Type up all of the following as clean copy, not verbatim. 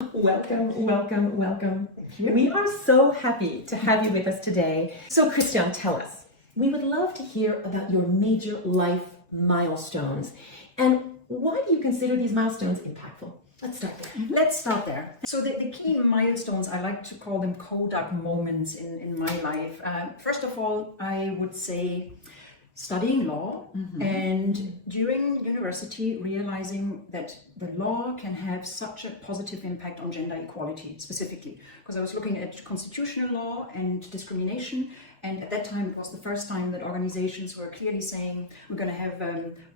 Welcome, welcome, welcome. We are so happy to have you with us today. So, Christiane, tell us. We would love to hear about your major life milestones and why do you consider these milestones impactful? Let's start there. Let's start there. So the key milestones, I like to call them Kodak moments in my life. First of all, I would say studying law and during university realizing that the law can have such a positive impact on gender equality specifically. Because I was looking at constitutional law and discrimination, and at that time it was the first time that organizations were clearly saying we're going to have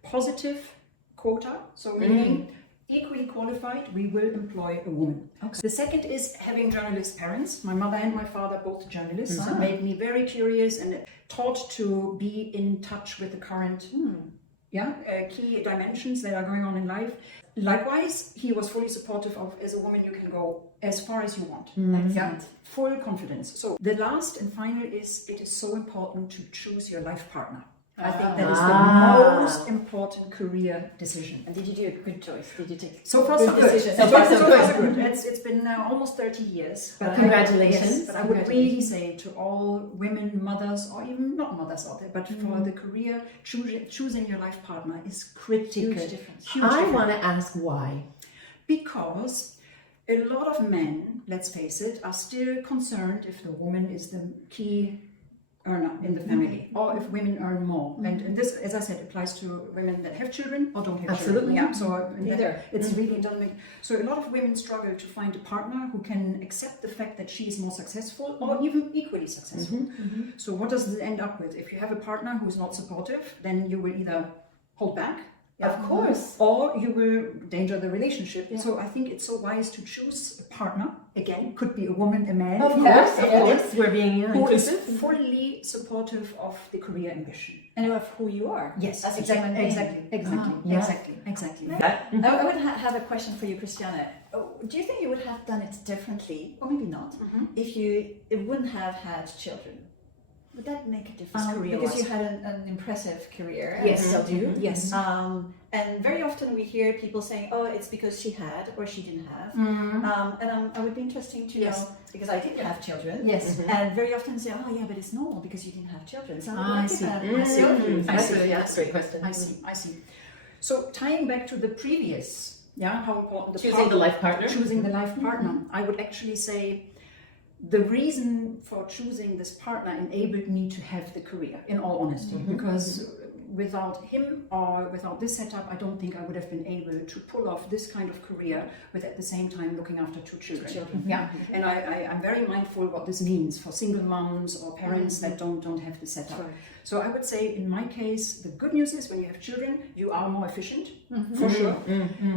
positive quota, so meaning equally qualified, we will employ a woman. Okay. The second is having journalist parents. My mother and my father, both journalists, made me very curious and taught to be in touch with the current key dimensions that are going on in life. Likewise, he was fully supportive of, as a woman, you can go as far as you want. Full confidence. So the last and final is, it is so important to choose your life partner. I think that is the most important career decision. And did you do a good choice? Did you take so far so good? So far so good. It's been almost 30 years. But congratulations. But I would really say to all women, mothers, or even not mothers out there, but for the career, choosing your life partner is critical. Huge difference. I want to ask why. Because a lot of men, let's face it, are still concerned if the woman is the key earner in the family, or if women earn more. And this, as I said, applies to women that have children or don't have children. Yeah, so it's really doesn't make. So a lot of women struggle to find a partner who can accept the fact that she is more successful or even equally successful. So what does this end up with? If you have a partner who is not supportive, then you will either hold back, of course, or you will endanger the relationship. So I think it's so wise to choose a partner. Again, could be a woman, a man. Of course, we're being who is inclusive. fully supportive of the career ambition and of who you are. Yes, as a exactly, human being. Exactly. I would have a question for you, Christiane. Do you think you would have done it differently, or maybe not, if you wouldn't have had children? Would that make a difference? Because you had an impressive career. Yes, still do. Yes. And very often we hear people saying, "Oh, it's because she had or she didn't have." And I would be interesting to know, because I didn't have children. Yes. And very often say, "Oh, yeah, but it's normal because you didn't have children." So I see. That's a great question. I see. So tying back to the previous, how important choosing the life partner. Choosing the life partner. I would actually say, the reason for choosing this partner enabled me to have the career, in all honesty, because without him or without this setup, I don't think I would have been able to pull off this kind of career with at the same time looking after two children. And I'm very mindful what this means for single moms or parents that don't have the setup. Right. So I would say, in my case, the good news is when you have children, you are more efficient, for sure.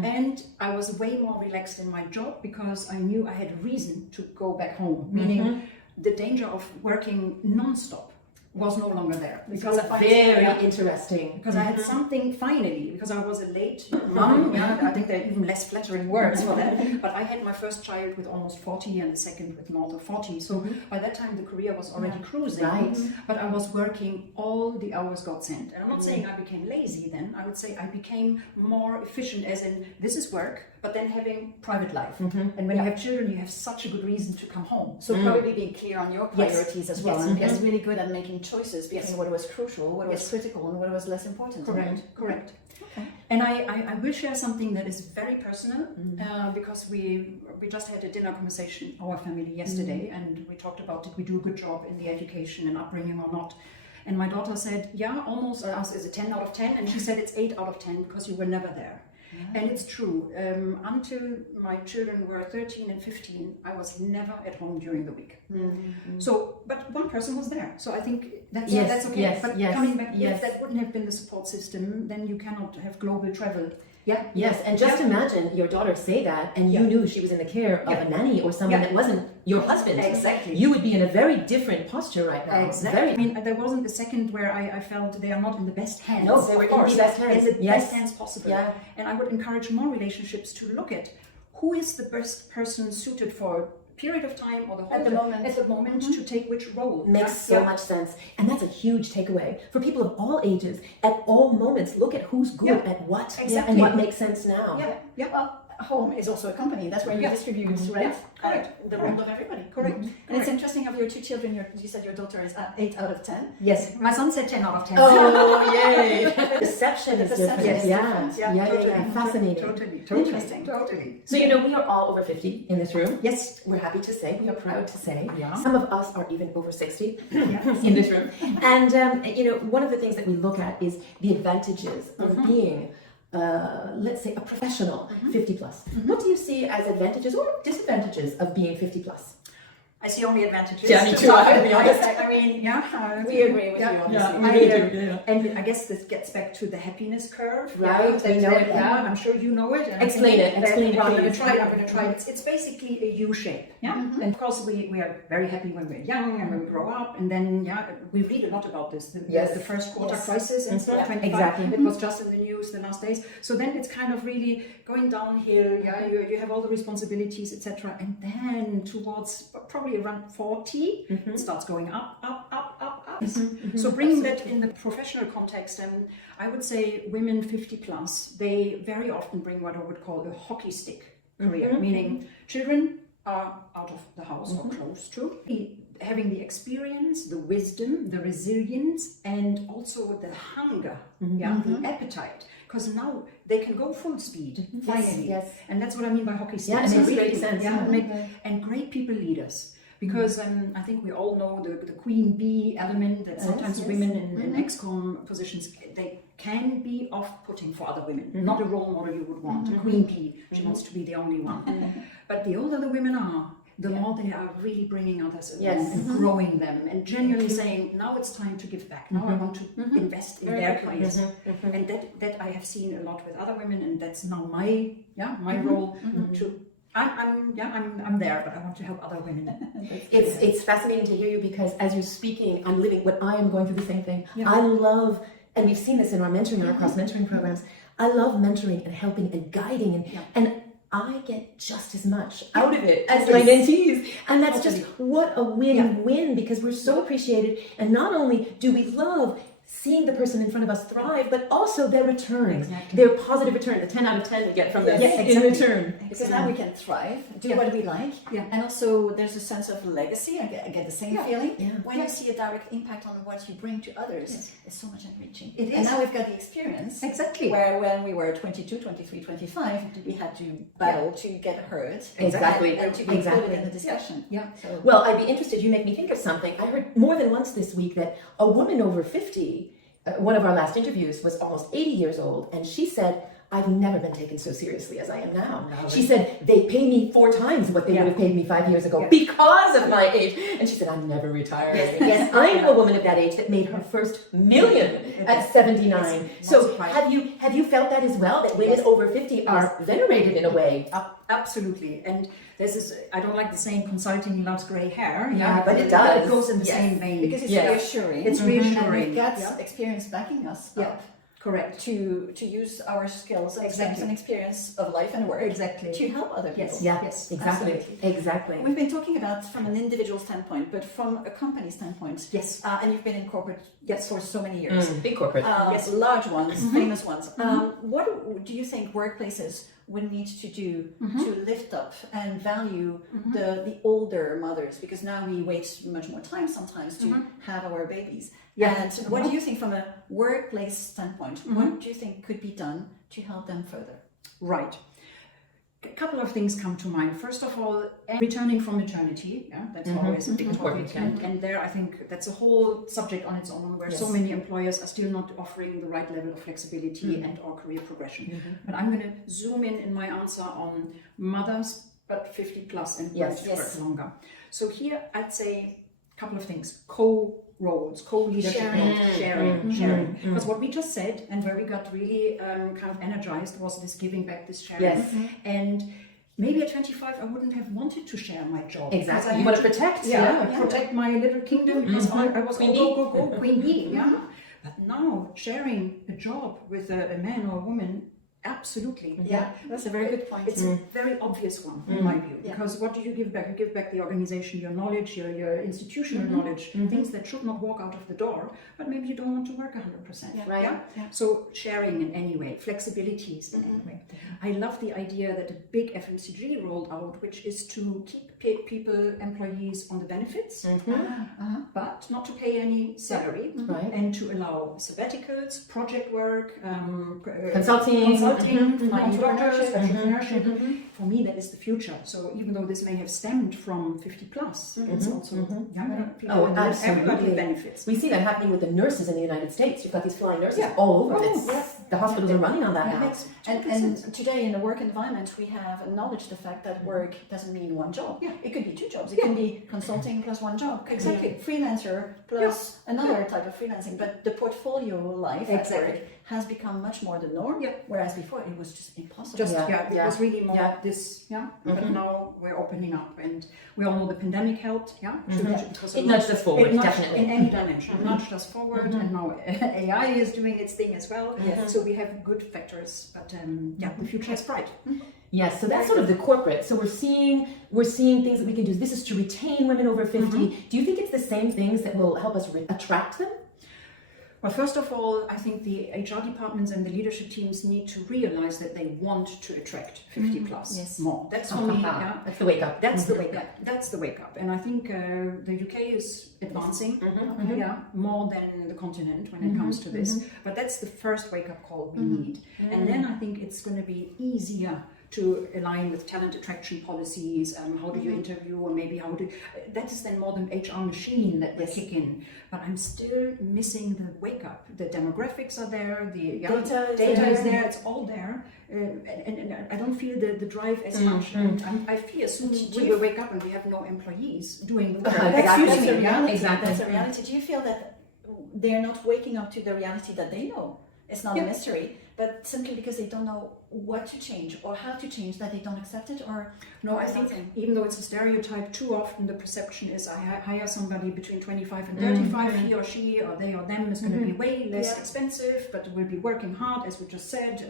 And I was way more relaxed in my job because I knew I had a reason to go back home, meaning the danger of working non-stop was no longer there. Because very interesting. Because I had something finally, because I was a late mom, I think there are even less flattering words for that, but I had my first child with almost 40 and the second with north of 40. So by that time the career was already cruising, but I was working all the hours God sent. And I'm not saying I became lazy then, I would say I became more efficient, as in this is work, but then having private life. And when you have children, you have such a good reason to come home. So probably being clear on your priorities as well, and just really good at making choices between what was crucial, what was critical, and what was less important. Correct. Okay. And I will share something that is very personal, because we just had a dinner conversation, our family, yesterday, and we talked about, did we do a good job in the education and upbringing or not? And my daughter said, almost. I asked, is it 10 out of 10? And she said it's 8 out of 10 because you were never there. And it's true. Until my children were 13 and 15, I was never at home during the week. So, but one person was there. So I think that's okay. But coming back, if that wouldn't have been the support system, then you cannot have global travel. And just imagine your daughter say that, and you knew she was in the care of a nanny or someone that wasn't your husband. Exactly. You would be in a very different posture right now. Exactly. I mean, there wasn't a second where I felt they are not in the best hands. No, they were in the best hands. In the best hands possible. And I would encourage more relationships to look at who is the best person suited for period of time or the whole at the moment to take which role. Makes so much sense. And that's a huge takeaway for people of all ages. At all moments, look at who's good at what and what makes sense now. Well, home is also a company. That's where you distribute, right? Correct. The role of everybody. Correct. And it's interesting of your two children. You said your daughter is 8 out of 10. Yes, my son said 10 out of 10. Oh, yay! Perception is different. Yes, Yeah. totally. Fascinating. Totally. Interesting. Totally. So, we are all over 50 in this room. Yes. We're happy to say, we are proud to say. Yeah. Some of us are even over 60 in this room. And, one of the things that we look at is the advantages of being, let's say, a professional 50 plus. What do you see as advantages or disadvantages of being 50 plus? I see only advantages. Yeah, me too, I have to be honest. I mean, We agree with you on this. And I guess this gets back to the happiness curve. Right, we know it. Yeah, I'm sure you know it. Explain it. Explain it, I'm going to please. try it. It's basically a U shape. Yeah. And of course, we are very happy when we're young and when we grow up. And then, we read a lot about this. The first quarter crisis and stuff. 25. Exactly. It was just in the news the last days. So then it's kind of really going downhill. Yeah. You have all the responsibilities, etc. And then towards probably around 40, it starts going up. So bringing that in the professional context, I would say women 50 plus, they very often bring what I would call a hockey stick career, meaning children are out of the house or close to, having the experience, the wisdom, the resilience, and also the hunger, the appetite. Because now they can go full speed, finally. Yes. And that's what I mean by hockey stick. Yeah, it makes great sense. And great people leaders. Because I think we all know the queen bee element, that sometimes women in ex-com positions, they can be off-putting for other women. Not a role model you would want. A queen bee, she wants to be the only one. But the older the women are, the more they are really bringing others along and growing them and genuinely saying, now it's time to give back. Now I want to invest in their careers. And that I have seen a lot with other women, and that's now my role to. I'm there, but I want to help other women. It's fascinating to hear you, because as you're speaking, I'm living what I am going through the same thing. I love, and we've seen this in our mentoring and our cross mentoring programs. I love mentoring and helping and guiding, and I get just as much out of it as my mentees. And that's just what a win-win, because we're so appreciated. And not only do we love seeing the person in front of us thrive, but also their return, their positive return, the 10 out of 10 we get from them in return. Because now we can thrive, do what we like, and also there's a sense of legacy. I get the same feeling. When you see a direct impact on what you bring to others, it's so much enriching. It is. And now we've got the experience. Exactly. Where when we were 22, 23, 25, we had to battle to get heard. Exactly. And to be included in the discussion. So, well, I'd be interested, you make me think of something. I heard more than once this week that a woman over 50, one of our last interviews, was almost 80 years old, and she said, I've never been taken so seriously as I am now. She said, they pay me 4 times what they would have paid me 5 years ago because of my age. And she said, I'm never retiring. Yes, I know a woman of that age that made her first million at 79. So have you felt that as well, that women over 50 are venerated in a way? Absolutely. And this is, I don't like the saying consulting loves grey hair. But it does. It goes in the same vein. Because it's reassuring. It's reassuring. And we've got experience backing us up. Correct. To use our skills and strengths and experience of life and work to help other people. Yes, exactly. We've been talking about from an individual standpoint, but from a company standpoint. Yes. And you've been in corporate for so many years. Big corporate. Large ones, famous ones. What do you think workplaces would need to do to lift up and value the older mothers? Because now we wait much more time sometimes to have our babies. And what do you think from a workplace standpoint? What do you think could be done to help them further? Right. A couple of things come to mind. First of all, returning from maternity. That's always a big topic. And there, I think that's a whole subject on its own, where so many employers are still not offering the right level of flexibility and or career progression. But I'm going to zoom in my answer on mothers, but 50 plus and work longer. So here, I'd say a couple of things. Co-roles, co-leadership roles, sharing. Because what we just said, and where we got really kind of energized, was this giving back, this sharing. And maybe at 25 I wouldn't have wanted to share my job. Exactly. You want to protect. Protect my little kingdom, because I was go, queen bee. But now sharing a job with a man or a woman Absolutely. Yeah, that's a very good point. It's a very obvious one, in my view, because what do you give back? You give back the organization, your knowledge, your institutional knowledge, things that should not walk out of the door, but maybe you don't want to work 100%. Right. Yeah? So sharing in any way, flexibilities in any way. I love the idea that a big FMCG rolled out, which is to keep people, employees on the benefits, but not to pay any salary, Right. and to allow sabbaticals, project work, Consulting. entrepreneurship. For me, that is the future. So even though this may have stemmed from 50 plus, it's also younger people. Oh, and absolutely. Everybody benefits. We see that happening with the nurses in the United States. You've got these flying nurses all over. The hospitals are running on that now. And today in the work environment, we have acknowledged the fact that work doesn't mean one job. Yeah. It could be two jobs. It can be consulting plus one job. Exactly. Freelancer plus another type of freelancing. But the portfolio life at work has become much more the norm. Yeah. Whereas before it was just impossible. It was really more this, but now we're opening up, and we all know the pandemic helped, because It nudged us forward, it nudged definitely. in any dimension, nudged us forward, and now AI is doing its thing as well. So we have good factors, but the future is bright. Yes, so that's sort of the corporate. So we're seeing things that we can do. This is to retain women over 50. Do you think it's the same things that will help us attract them? Well, first of all, I think the HR departments and the leadership teams need to realize that they want to attract 50 plus more. That's for me. That's the wake up. That's the wake up. That's the wake up. And I think the UK is advancing, more than the continent when it comes to this. But that's the first wake up call we need. And then I think it's going to be easier to align with talent attraction policies, how do you interview, or maybe that is then more the HR machine that will kick in. But I'm still missing the wake up. The demographics are there, the data is there, it's all there. And I don't feel the drive as much. And I fear soon we will wake up and we have no employees doing the work. That's a reality. Exactly. That's a reality. Do you feel that they're not waking up to the reality that they know? It's not a mystery, but simply because they don't know what to change or how to change, that they don't accept it, or no, I think even though it's a stereotype, too often the perception is I hire somebody between 25 and 35, he or she or they or them is going to be way less expensive, but will be working hard, as we just said,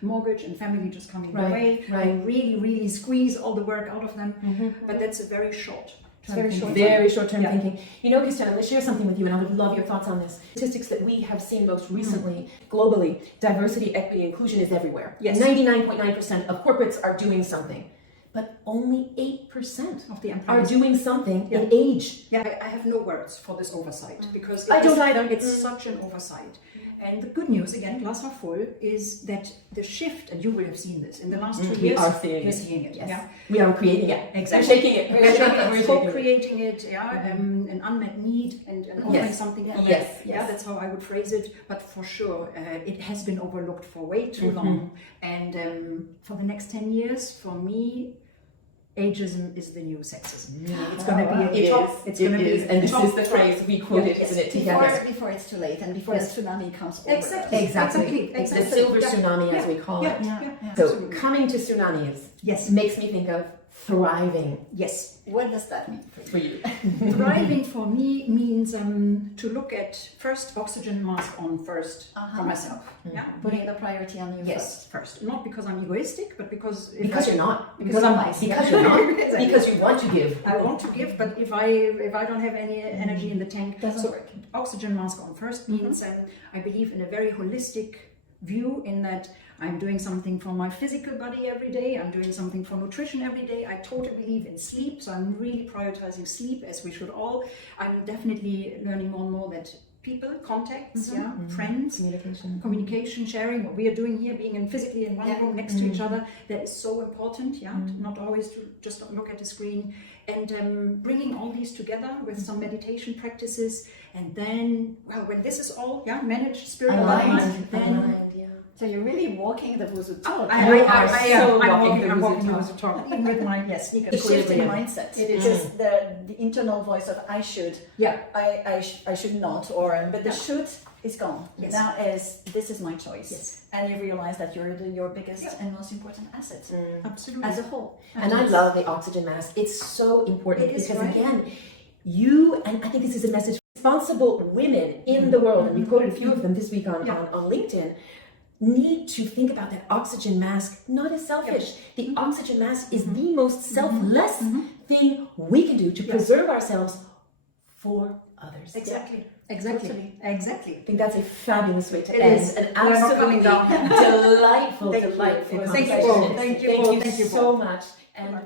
mortgage and family just coming their way, and really squeeze all the work out of them. But that's a very short. Very short-term thinking. You know, Christiane, I'm going to share something with you, and I would love your thoughts on this. Statistics that we have seen most recently, globally, diversity, equity, inclusion is everywhere. Yes. 99.9% of corporates are doing something, but only 8% Of the are employees. doing something in age. I have no words for this oversight, because I don't either. It's such an oversight. And the good news, again, glass half full, is that the shift, and you will have seen this in the last 2 years. We are seeing we're it. seeing it. Yes. Yeah. We are creating it. Exactly. We're shaking it. We're Co-creating it, an unmet need, and offering something from it. Yeah, that's how I would phrase it. But for sure, it has been overlooked for way too long. And for the next 10 years, for me, ageism is the new sexism. It's going to be a top. It's going to be, and this is the phrase we quoted, isn't it? Together. before it's too late and before the tsunami comes over. Exactly. The silver tsunami, as we call it. So coming to tsunamis makes me think of thriving. Yes. What does that mean for you? Thriving for me means to look at first oxygen mask on first for myself. Yeah, putting the priority on you first. Not because I'm egoistic, but because you're not. Because I'm nice. Because you're not. Because you want to give. I want to give, but if I don't have any energy in the tank, doesn't work. Oxygen mask on first means I believe in a very holistic view, in that I'm doing something for my physical body every day, I'm doing something for nutrition every day. I totally believe in sleep, so I'm really prioritizing sleep, as we should all. I'm definitely learning more and more that people, contacts, friends, communication, sharing, what we are doing here, being physically in one room next to each other, that is so important, not always to just look at the screen. And bringing all these together with some meditation practices, and then, when this is all managed, spirit aligned, then... So you're really walking the WUSUT talk. I'm walking the WUSUT talk. Even with my sneakers. The shift in mindset. It is the internal voice of I should. I should not, but the should is gone. Yes. Now this is my choice. Yes. And you realize that you're your biggest and most important asset. Absolutely. As a whole. And I love the oxygen mask. It's so important because again, and I think this is a message, responsible women in the world, and we quoted a few of them this week on LinkedIn, need to think about that oxygen mask not as selfish. The oxygen mask is the most selfless thing we can do to preserve ourselves for others. Exactly. Totally. Exactly. I think that's a fabulous way to It end is. an We are not coming absolutely down. delightful Thank you. conversation. Thank you both. Thank you both. so much. And